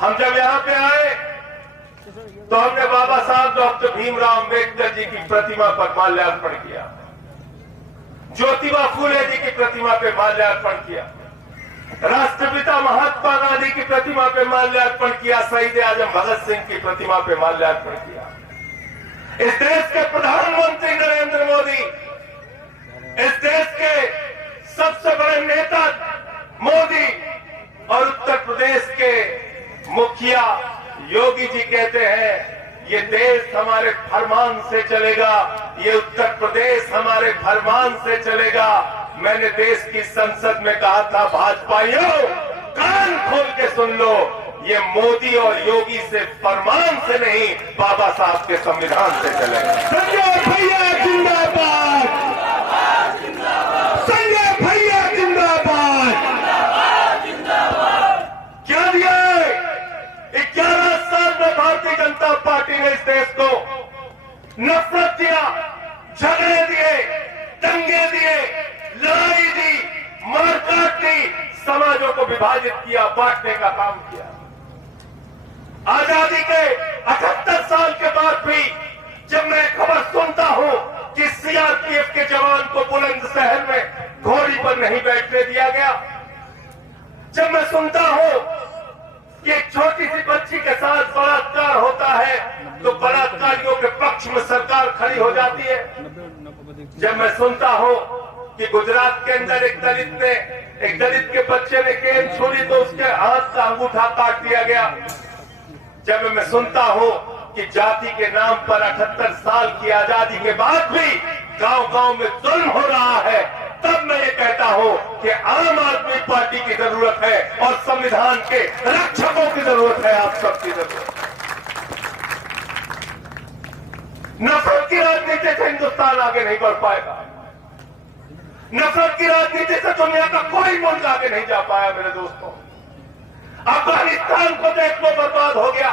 हम जब यहाँ पे आए तो हमने बाबा साहब डॉक्टर भीमराव अम्बेडकर जी की प्रतिमा पर माल्यार्पण किया, ज्योतिबा फूले जी की प्रतिमा पे माल्यार्पण किया, राष्ट्रपिता महात्मा गांधी की प्रतिमा पे माल्यार्पण किया, शहीद आजम भगत सिंह की प्रतिमा पे माल्यार्पण किया। इस देश के प्रधानमंत्री नरेंद्र मोदी, इस देश के सबसे बड़े नेता मोदी और उत्तर प्रदेश के मुखिया योगी जी कहते हैं ये देश हमारे फरमान से चलेगा, ये उत्तर प्रदेश हमारे फरमान से चलेगा। मैंने देश की संसद में कहा था, भाजपाइयों कान खोल के सुन लो, ये मोदी और योगी से फरमान से नहीं, बाबा साहब के संविधान से चलेगा। संजय भैया जिंदाबाद, संजय भैया जिंदाबाद। क्या दिया है 11 साल में भारतीय जनता पार्टी ने इस देश को? नफरत दिया, झगड़े दिए, दंगे दिए, लड़ाई दी, मारकाट दी, समाजों को विभाजित किया, बांटने का काम किया। आजादी के 78 साल के बाद भी जब मैं खबर सुनता हूं कि सीआरपीएफ के जवान को बुलंदशहर में घोड़ी पर नहीं बैठने दिया गया, जब मैं सुनता हूं कि एक छोटी सी बच्ची के साथ बलात्कार होता है तो बलात्कारियों के पक्ष में सरकार खड़ी हो जाती है, जब मैं सुनता हूं कि गुजरात के अंदर एक दलित के बच्चे ने गेंद छोड़ी तो उसके हाथ का अंगूठा काट दिया गया, जब मैं सुनता हूं कि जाति के नाम पर 78 साल की आजादी के बाद भी गांव-गांव में जुल्म हो रहा है, तब मैं ये कहता हूं कि आम आदमी पार्टी की जरूरत है और संविधान के रक्षकों की जरूरत है, आप सबकी जरूरत है। नफरत की राजनीति से हिंदुस्तान आगे नहीं बढ़ पाएगा, नफरत की राजनीति से दुनिया का कोई मुल्क आगे नहीं जा पाया मेरे दोस्तों। अफगानिस्तान को देख लो बर्बाद हो गया,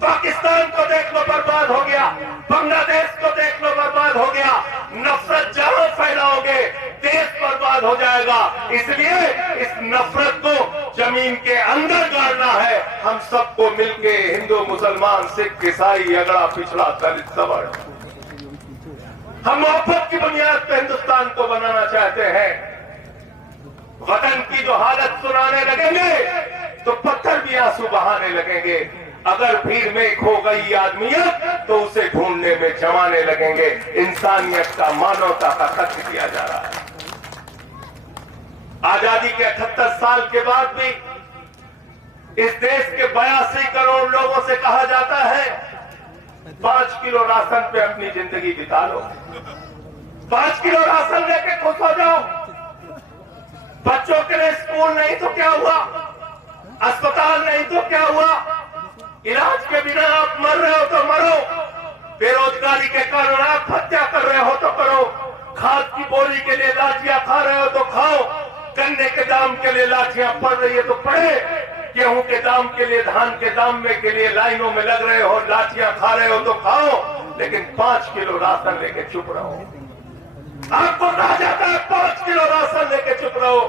पाकिस्तान को देख लो बर्बाद हो गया, बांग्लादेश को देख लो बर्बाद हो गया। नफरत जहां फैलाओगे देश बर्बाद हो जाएगा, इसलिए इस नफरत को जमीन के अंदर गाड़ना है। हम सबको मिलके, हिंदू मुसलमान सिख ईसाई अगड़ा पिछड़ा दलित सवर्ण, हम मोहब्बत की बुनियाद पर हिंदुस्तान को बनाना चाहते हैं। वतन की जो हालत सुनाने लगेंगे तो पत्थर भी आंसू बहाने लगेंगे। अगर भीड़ में खो गई आदमियत तो उसे ढूंढने में जमाने लगेंगे। इंसानियत का, मानवता का कत्ल किया जा रहा है। आजादी के 78 साल के बाद भी इस देश के 82 करोड़ लोगों से कहा जाता है 5 किलो राशन पे अपनी जिंदगी बिता लो, 5 किलो राशन लेके खुश हो जाओ। बच्चों के लिए स्कूल नहीं तो क्या हुआ, अस्पताल नहीं तो क्या हुआ, इलाज के बिना आप मर रहे हो तो मरो, बेरोजगारी के कारण आप हत्या कर रहे हो तो करो, खाद की बोरी के लिए लाठियां खा रहे हो तो खाओ, गन्ने के दाम के लिए लाठियां पड़ रही है तो पड़े, गेहूं के दाम के लिए, धान के दाम में के लिए लाइनों में लग रहे हो, लाठियां खा रहे हो तो खाओ, लेकिन 5 किलो राशन लेके चुप रहो। आपको कहा जाता है 5 किलो राशन लेके चुप रहो,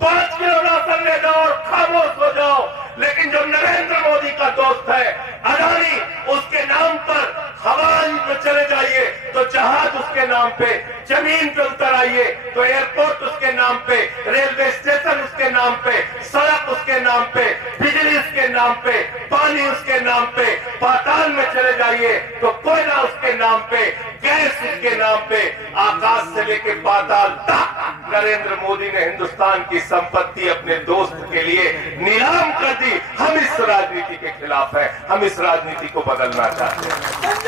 5 किलो राशन ले जाओ और खामोश हो जाओ। लेकिन जो नरेंद्र मोदी का दोस्त है अडानी, उसके नाम पर हवाई में चले जाइए तो जहाज उसके नाम पे, जमीन पे उतर आइए तो एयरपोर्ट उसके नाम पे, रेलवे स्टेशन उसके नाम पे, सड़क उसके नाम पे, बिजली उसके नाम पे, पानी उसके नाम पे, पाताल में चले जाइए तो कोयला उसके नाम पे, गैस उसके नाम पे, आकाश से लेके पाताल तक नरेंद्र मोदी ने हिंदुस्तान की संपत्ति अपने दोस्त के लिए नीलाम कर दी। हम इस राजनीति के खिलाफ हैं, हम इस राजनीति को बदलना चाहते हैं।